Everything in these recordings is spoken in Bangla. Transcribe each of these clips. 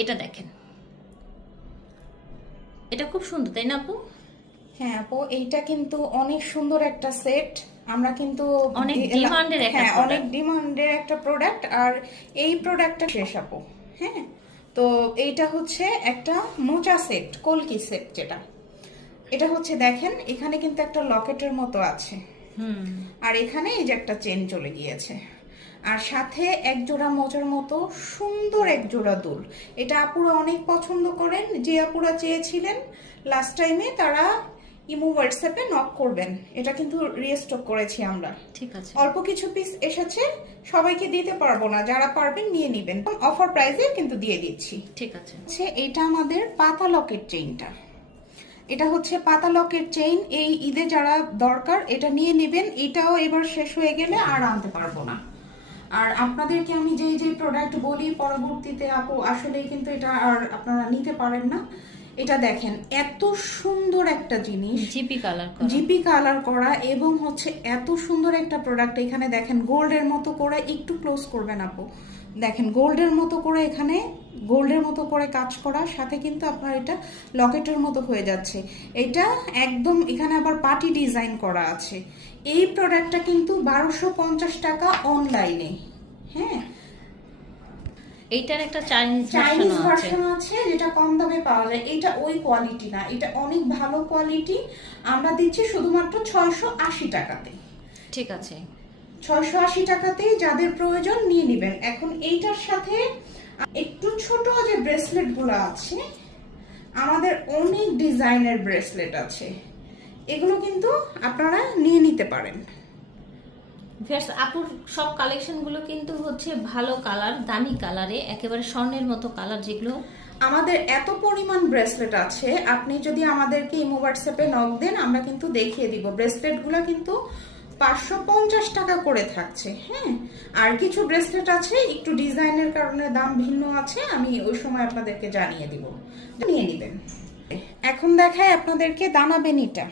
এটা দেখেন, এটা খুব সুন্দর, তাই না আপু? হ্যাঁ আপু, এইটা কিন্তু অনেক সুন্দর একটা সেট। আমরা কিন্তু অনেক ডিমান্ডের একটা হ্যাঁ অনেক প্রোডাক্ট। ডিমান্ডের একটা প্রোডাক্ট। আর এই প্রোডাক্টটা শেষ আপু। হ্যাঁ, তো এইটা হচ্ছে একটা মোচা সেট, কলকি সেট যেটা। এটা হচ্ছে দেখেন, এখানে কিন্তু একটা লকেটের মতো আছে, আর এখানে এই যে একটা চেন চলে গিয়েছে, আর সাথে এক জোড়া মোজার মতো সুন্দর এক জোড়া দুল। এটা আপুরা অনেক পছন্দ করেন, যে আপুরা চেয়েছিলেন লাস্ট টাইমে তারা ইমো হোয়াটসঅ্যাপে নক করবেন। এটা কিন্তু রিস্টক করেছি আমরা। ঠিক আছে, অল্প কিছু পিস এসেছে, সবাইকে দিতে পারবো না, যারা পারবেন নিয়ে নেবেন, অফার প্রাইসে কিন্তু দিয়ে দিচ্ছি। ঠিক আছে। এটা আমাদের পাতা লকেট চেইনটা। এটা হচ্ছে পাতা লকেট চেইন, এই ঈদে যারা দরকার এটা নিয়ে নেবেন। এটাও এবার শেষ হয়ে গেলে আর আনতে পারবো না। আর আপনাদেরকে আমি যেই যেই প্রোডাক্ট বলি পরবর্তীতে আপু আসলেই কিন্তু এটা আর আপনারা নিতে পারেন না। এটা দেখেন, এত সুন্দর একটা জিনিস, জিপি কালার করা, জিপি কালার করা, এবং হচ্ছে এত সুন্দর একটা প্রোডাক্ট। এখানে দেখেন গোল্ডের মতো করে, একটু ক্লোজ করবেন আপু, দেখেন গোল্ডের মতো করে, এখানে গোল্ডের মতো করে কাজ করা, সাথে কিন্তু আপনার এটা লকেটের মতো হয়ে যাচ্ছে। এটা একদম এখানে আবার পার্টি ডিজাইন করা আছে। এই প্রোডাক্টটা কিন্তু 1250 টাকা অনলাইনে। হ্যাঁ, এইটার একটা চাইনিজ ভার্সন আছে যেটা কম দামে পাওয়া যায়। এটা ওই কোয়ালিটি না, এটা অনেক ভালো কোয়ালিটি। আমরা দিচ্ছি শুধুমাত্র 680 টাকাতে। ঠিক আছে, 680 টাকাতেই যাদের প্রয়োজন নিয়ে নেবেন। এখন এইটার সাথে একটু ছোট যে ব্রেসলেট গুলো আছে, আমাদের অনেক ডিজাইনের ব্রেসলেট আছে, এগুলো কিন্তু আপনারা নিয়ে নিতে পারেন। আপুর সব কালেকশনগুলো কিন্তু হচ্ছে ভালো কালার, দামি কালারে, একেবারে স্বর্ণের মতো কালার, যেগুলো আমাদের এত পরিমাণ ব্রেসলেট আছে, আপনি যদি আমাদেরকে ইমো হোয়াটসঅ্যাপে নক দেন আমরা কিন্তু দেখিয়ে দিব। ব্রেসলেটগুলো কিন্তু 550 টাকা করে থাকছে। হ্যাঁ, আর কিছু ব্রেসলেট আছে একটু ডিজাইনের কারণে দাম ভিন্ন আছে, আমি ওই সময় আপনাদেরকে জানিয়ে দিব, নিয়ে নেবেন। এখন দেখায় আপনাদেরকে দানাবেনিটা।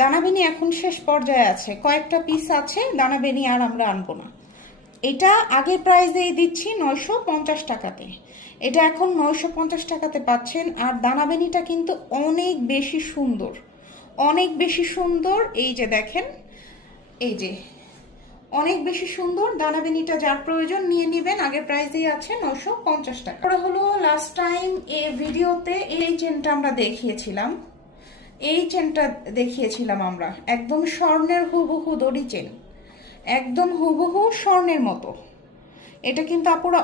দানাবেনি এখন শেষ পর্যায়ে আছে, কয়েকটা পিস আছে দানাবেনি, আর আমরা আনবো না। এটা আগের প্রাইসেই দিচ্ছি 950 টাকাতে, এটা এখন 950 টাকাতে পাচ্ছেন। আর দানাবেনিটা কিন্তু অনেক বেশি সুন্দর, অনেক বেশি সুন্দর। এই যে দেখেন, এই যে অনেক বেশি সুন্দর দানাবেনিটা, যার প্রয়োজন নিয়ে নেবেন। আগের প্রাইসেই আছে 950 টাকা। পরে হলো লাস্ট টাইম এই ভিডিওতে এই চেনটা আমরা দেখিয়েছিলাম, এই চেনটা দেখিয়েছিলাম আমরা, একদম স্বর্ণের হুবহু দড়ি চেন, একদম হুবহু স্বর্ণের মতো। এটা কিন্তু আপুরা